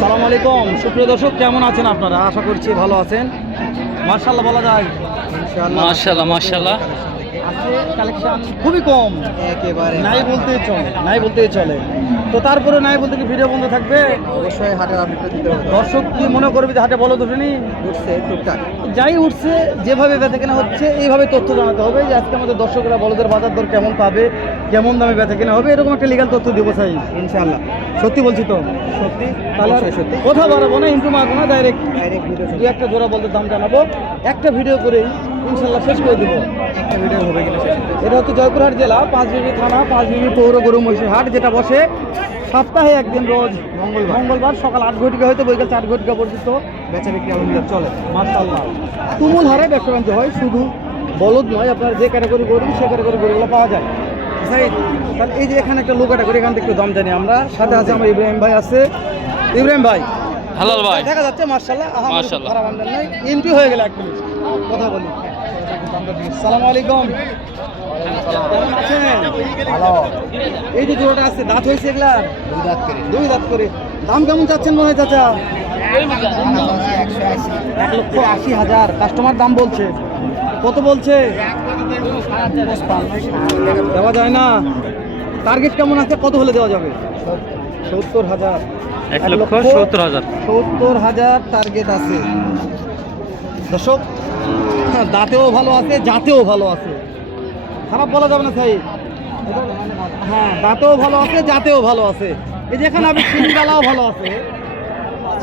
সালাম আলাইকুম। সুপ্রিয় দর্শক, কেমন আছেন আপনারা? আশা করছি ভালো আছেন। মার্শাল্লাহ বলা যায়। মার্শাল্লাহ মাশাল্লাহ কালেকশন খুবই কম। একেবারে। নাই বলতেই চলে নাই বলতেই চলে। তো তারপরে নাই বলতে কি ভিডিও বন্ধ থাকবে? অবশ্যই হাটের আপডেটটা দিতে হবে। দর্শক কি মনে করবে যে হাটে বলো দুটোনি উঠছে টুকটাক। যাই উঠছে যেভাবে বেচা কেনা হচ্ছে এইভাবে তথ্য জানাতে হবে যে আজকে আমাদের দর্শকরা বলদের বাজার দর কেমন পাবে কেমন দামে বেচা কেনা হবে এরকম একটা লিগাল তথ্য দেবো চাই ইনশাআল্লাহ। সত্যি বলছি তো? সত্যি? তাহলে সত্যি। কথা বাড়াবো না ইন্টু মারবো না ডাইরেক্ট ডাইরেক্ট ভিডিও দু একটা জোড়া বলতে দাম জানাব। একটা ভিডিও করেই ইনশাল্লাহ শেষ করে দেবো। একটা ভিডিও হবে কিনা শেষ এটা হচ্ছে জয়পুরহাট জেলা পাঁচ পাঁচবিবি থানা পাঁচ পাঁচবিবি পৌর গরু মহিষের হাট যেটা বসে সপ্তাহে একদিন রোজ মঙ্গলবার। মঙ্গলবার সকাল আট ঘটিকা হয়তো বৈকাল চার ঘটিকা পর্যন্ত বেচা বিক্রি আলহামদুলিল্লাহ চলে। মার্শাল্লাহ তুমুল হারে ব্যবসা বাণিজ্য হয় শুধু বলদ নয় আপনার যে ক্যাটাগরি গরু সে ক্যাটাগরি গরুগুলো পাওয়া যায়। তাহলে এই যে এখানে একটা লোক ক্যাটাগরি এখান থেকে একটু দাম জানি আমরা। সাথে আছে আমার ইব্রাহিম ভাই আছে। ইব্রাহিম ভাই। হালাল ভাই। দেখা যাচ্ছে মার্শাল্লাহ মাশাআল্লাহ। খারাপ আমদানি নাই। এন্ট্রি হয়ে গেল এক মিনিট কথা বলি। সালাম আলাইকুম। কেমন আছেন? ভালো। এই যে জোড়াটা আছে দাঁত হয়েছে এগুলা? দুই দাঁত করে। দুই দাঁত করে। দাম কেমন চাচ্ছেন মনে হয় চাচা? এক লক্ষ আশি হাজার। কাস্টমার দাম বলছে। কত বলছে? দেওয়া যায় না। টার্গেট কেমন আছে? কত হলে দেওয়া যাবে? সত্তর হাজার। এক লক্ষ সত্তর হাজার। সত্তর হাজার টার্গেট আছে। দর্শক হ্যাঁ, দাঁতেও ভালো আছে জাতেও ভালো আছে। খারাপ বলা যাবে না সাই হ্যাঁ দাঁতেও ভালো আছে জাতেও ভালো আছে। এই যে এখানে আমি সিংগালাও ভালো আছে।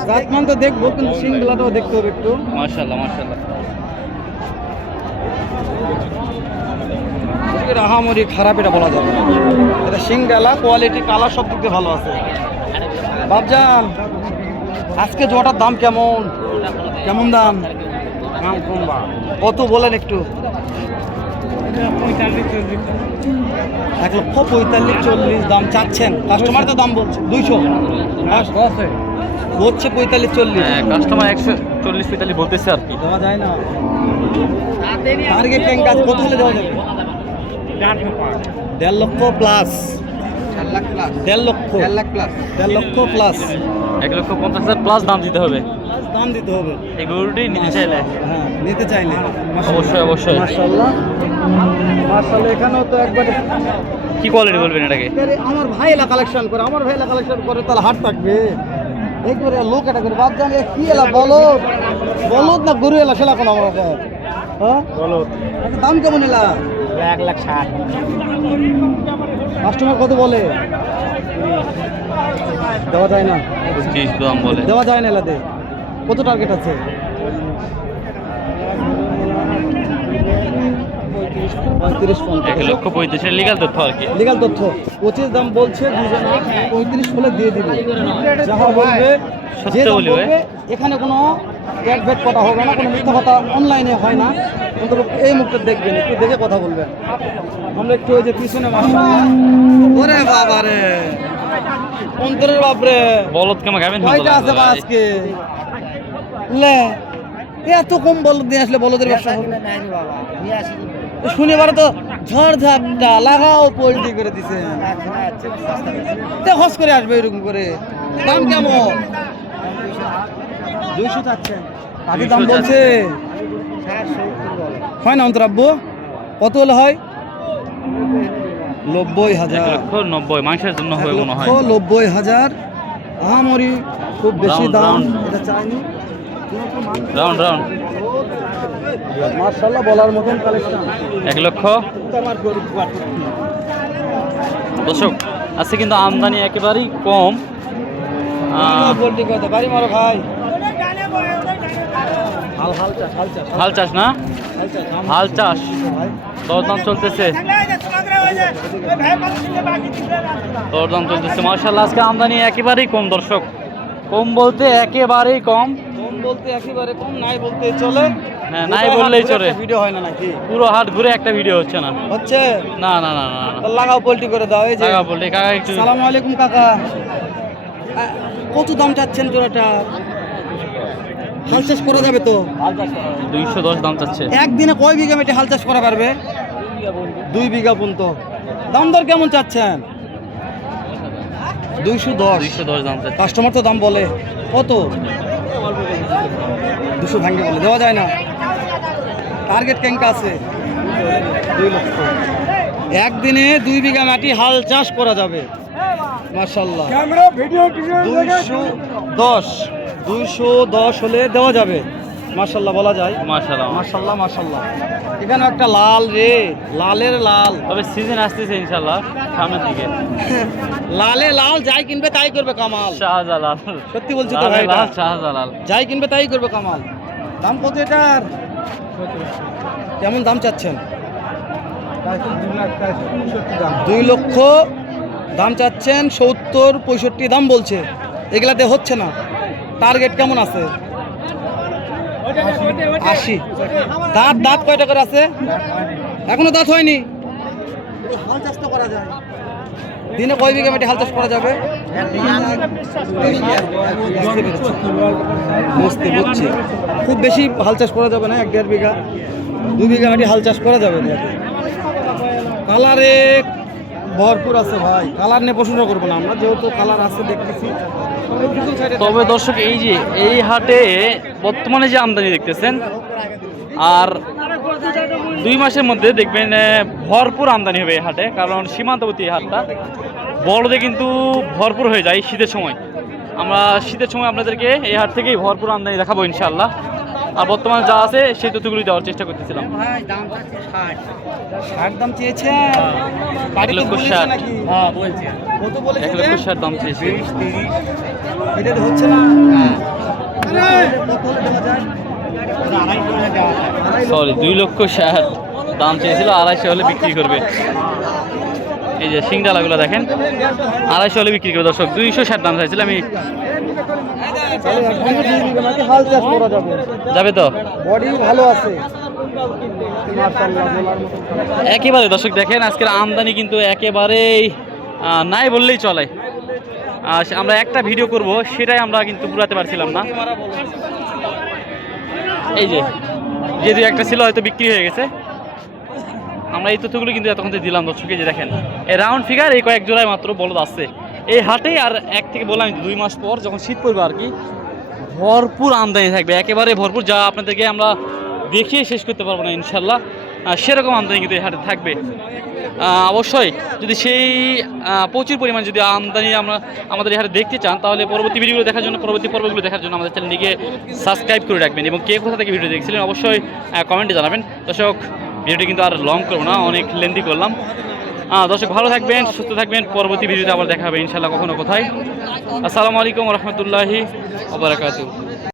জাতমান তো দেখব কিন্তু সিংগুলাটাও দেখতে হবে একটু। মাশাল্লাহ এর আহামরি খারাপ এটা বলা যাবে এটা সিংডালা কোয়ালিটি কালার সব দিক দিয়ে ভালো আছে। বাবজান আজকে জোটার দাম কেমন? কেমন দাম? কত বলেন একটু? এক লক্ষ পঁয়তাল্লিশ চল্লিশ দাম চাচ্ছেন। কাস্টমার তো দাম বলছে। দুইশো। বলছে পঁয়তাল্লিশ চল্লিশ। হ্যাঁ কাস্টমার একশো চল্লিশ পঁয়তাল্লিশ বলতেছে আর কি। দেওয়া যায় না। টার্গেট ট্যাঙ্ক কাজ কত হলে দেওয়া যাবে? দেড় লক্ষ প্লাস লাখ দেড় লক্ষ। দেড় লাখ প্লাস দেড় লক্ষ প্লাস এক লক্ষ পঞ্চাশ হাজার প্লাস দাম দিতে হবে। দাম দিতে হবে। এই গরুটি নিতে চাইলে? হ্যাঁ নিতে চাইলে। অবশ্যই, অবশ্যই। মার্শাল্লাহ মার্শাল্লাহ এখানেও তো একবারে কি কোয়ালিটি বলবেন এটাকে? আমার ভাইলা কালেকশন করে আমার ভাইলা কালেকশন করে তাহলে হাট থাকবে। একবারে লোক এটা করে বাদ জানি কি এলা বলো বলো না গরু এলা সেলা কোনো আমার কাছে হ্যাঁ? বলো দাম কেমন এলা? এক লাখ ষাট। কাস্টমার কত বলে? দেওয়া যায় না। দাম বলে। দেওয়া যায় না এলাতে। কত টার্গেট আছে? পঁয়ত্রিশ পঞ্চাশ লক্ষ পঁয়ত্রিশের লিগাল তথ্য আর কি। লিগাল তথ্য। পঁচিশ দাম বলছে দুজন পঁয়ত্রিশ দিয়ে দিবে। যাহা বলবে যে দাম বলবে। এখানে কোনো করা হবে না কোনো মিথ্যা কথা অনলাইনে হয় না। অন্তত এই মুখটা দেখবেন একটু দেখে কথা বলবেন। আমরা একটু ওই যে পিছনে মাস্টার ওরে বাবা রে অন্তরের বাপরে! কেমন খাবেন আছে আজকে? লে এত কম বলদ দিয়ে আসলে বলদের ব্যবসা হবে? শনিবার তো ঝড় ঝাপটা লাগাও পোল্ট্রি করে দিছে। হস করে আসবে এরকম করে। দাম কেমন? দুইশো চাচ্ছেন আগে দাম বলছে। হয় না অন্তরাব্য? কত হলে হয়? নব্বই হাজার। নব্বই মাংসের জন্য হবে মনে হয়। নব্বই হাজার। আহামরি খুব বেশি দাম। এটা চাইনি। রাউন্ড রাউন্ড মার্শাল্লাহ বলার মতন কালেকশন এক লক্ষ। দর্শক আজকে কিন্তু আমদানি একেবারেই কম। হাল চাষ না? হাল চাষ। দরদাম চলতেছে। দরদাম চলতেছে। মার্শাল্লাহ আজকে আমদানি একেবারেই কম দর্শক। কম বলতে একেবারেই কম। বলতে একেবারে কম নাই বলতে চলে। হ্যাঁ, নাই বললেই চলে। ভিডিও হয় না নাকি? পুরো হাট ঘুরে একটা ভিডিও হচ্ছে না। হচ্ছে? না না না না লাগাও পোল্ট্রি করে দাও এই যে। কাকা বললে কাকা একটু সালাম আলাইকুম কাকা। কত দাম চাচ্ছেন জোড়াটা? হাল চাষ করা যাবে তো? দুইশো দশ দাম চাচ্ছে। একদিনে কয় বিঘা মেটে হাল চাষ করা পারবে দুই বিঘা পর্যন্ত। দাম দর কেমন চাচ্ছেন? দুইশো দশ। দুইশো দশ দাম কাস্টমার তো দাম বলে। কত? দুশো ভাঙ্গে বলে দেওয়া যায় না। টার্গেট ক্যাঙ্কা আছে? দুই লক্ষ। একদিনে দুই বিঘা মাটি হাল চাষ করা যাবে। মার্শাল্লাহ দুইশো দশ দুইশো দশ হলে দেওয়া যাবে। মার্শাল্লাহ বলা যায়। মাশাআল্লাহ। মার্শাল্লাহ মার্শাল্লাহ এখানে একটা লাল রে লালের লাল। তবে সিজন আসতেছে ইনশাল্লাহ সামনের দিকে। লালে লাল যাই কিনবে তাই করবে কামাল। শাহজালাল। সত্যি বলছি তো ভাই লাল শাহজালাল। যাই কিনবে তাই করবে কামাল। দাম কত এটার? কেমন দাম চাচ্ছেন? দুই লক্ষ দাম চাচ্ছেন সত্তর পঁয়ষট্টি দাম বলছে। এগুলাতে হচ্ছে না। টার্গেট কেমন আছে? আশি। দাঁত দাঁত কয়টা করে আছে? এখনও দাঁত হয়নি? হাল চাষ তো করা যায় দিনে কয় বিঘা মাটি হাল চাষ করা যাবে? বুঝতে পেরেছি খুব বেশি হাল চাষ করা যাবে না, এক দেড় বিঘা। দু বিঘা মাটি হাল চাষ করা যাবে। কালারে ভরপুর আছে ভাই। কালার নিয়ে প্রশ্ন করব না আমরা, যেহেতু কালার আছে দেখতেছি। তবে দর্শক, এই যে, এই হাটে বর্তমানে যে আমদানি দেখতেছেন, আর দুই মাসের মধ্যে দেখবেন ভরপুর আমদানি হবে এই হাটে, কারণ সীমান্তবর্তী এই হাটটা বড়দে কিন্তু ভরপুর হয়ে যায় শীতের সময়। আমরা শীতের সময় আপনাদেরকে এই হাট থেকেই ভরপুর আমদানি দেখাবো ইনশাল্লাহ আর বর্তমানে যা আছে সেই তথ্যগুলি দেওয়ার চেষ্টা করতেছিলাম। ষাট। দাম চেয়েছেন বাড়িতে লক্ষ ষাট। হ্যাঁ এক লক্ষ ষাট দাম চেয়েছি। এটা হচ্ছে না। হ্যাঁ। সরি দুই লক্ষ ষাট দাম চেয়েছিল আড়াইশো হলে বিক্রি করবে। এই যে সিংডালাগুলো দেখেন আড়াইশো হলে বিক্রি করবে। দর্শক দুইশো ষাট দাম চাইছিল আমি তাহলে একদিনে দুই বিঘা মাটি হাল চাষ করা যাবে যাবে তো? বডি ভালো আছে। একেবারে দর্শক দেখেন আজকের আমদানি কিন্তু একেবারেই নাই বললেই চলে। আমরা একটা ভিডিও করব সেটাই আমরা কিন্তু পুরাতে পারছিলাম না। এই যে যে দুই একটা ছিল হয়তো বিক্রি হয়ে গেছে। আমরা এই তথ্যগুলো কিন্তু এতক্ষণ দিলাম দর্শক এই যে দেখেন। এই রাউন্ড ফিগার এই কয়েক জোড়ায় মাত্র বলদ আসছে এই হাটেই আর এক থেকে বললাম দুই মাস পর যখন শীত পড়বে আর কি, ভরপুর আমদানি থাকবে, একেবারে ভরপুর, যা আপনাদেরকে আমরা দেখিয়ে শেষ করতে পারব না, ইনশাল্লাহ। সেরকম আমদানি কিন্তু এই হাটে থাকবে। অবশ্যই যদি সেই প্রচুর পরিমাণ যদি আমদানি আমরা, আমাদের হাটে দেখতে চান, তাহলে পরবর্তী ভিডিওগুলো দেখার জন্য, পরবর্তী পর্বগুলো দেখার জন্য আমাদের চ্যানেলটিকে সাবস্ক্রাইব করে রাখবেন এবং কে কোথা থেকে ভিডিও দেখছিলেন অবশ্যই কমেন্টে জানাবেন। দর্শক, ভিডিওটি কিন্তু আর লং করব না, অনেক লেন্দি করলাম। দর্শক, ভালো থাকবেন, সুস্থ থাকবেন। পরবর্তী ভিডিওতে আবার দেখা হবে ইনশাল্লাহ কখনো কোথায়। আসসালামু আলাইকুম রহমতুল্লাহি ওবরাকাতু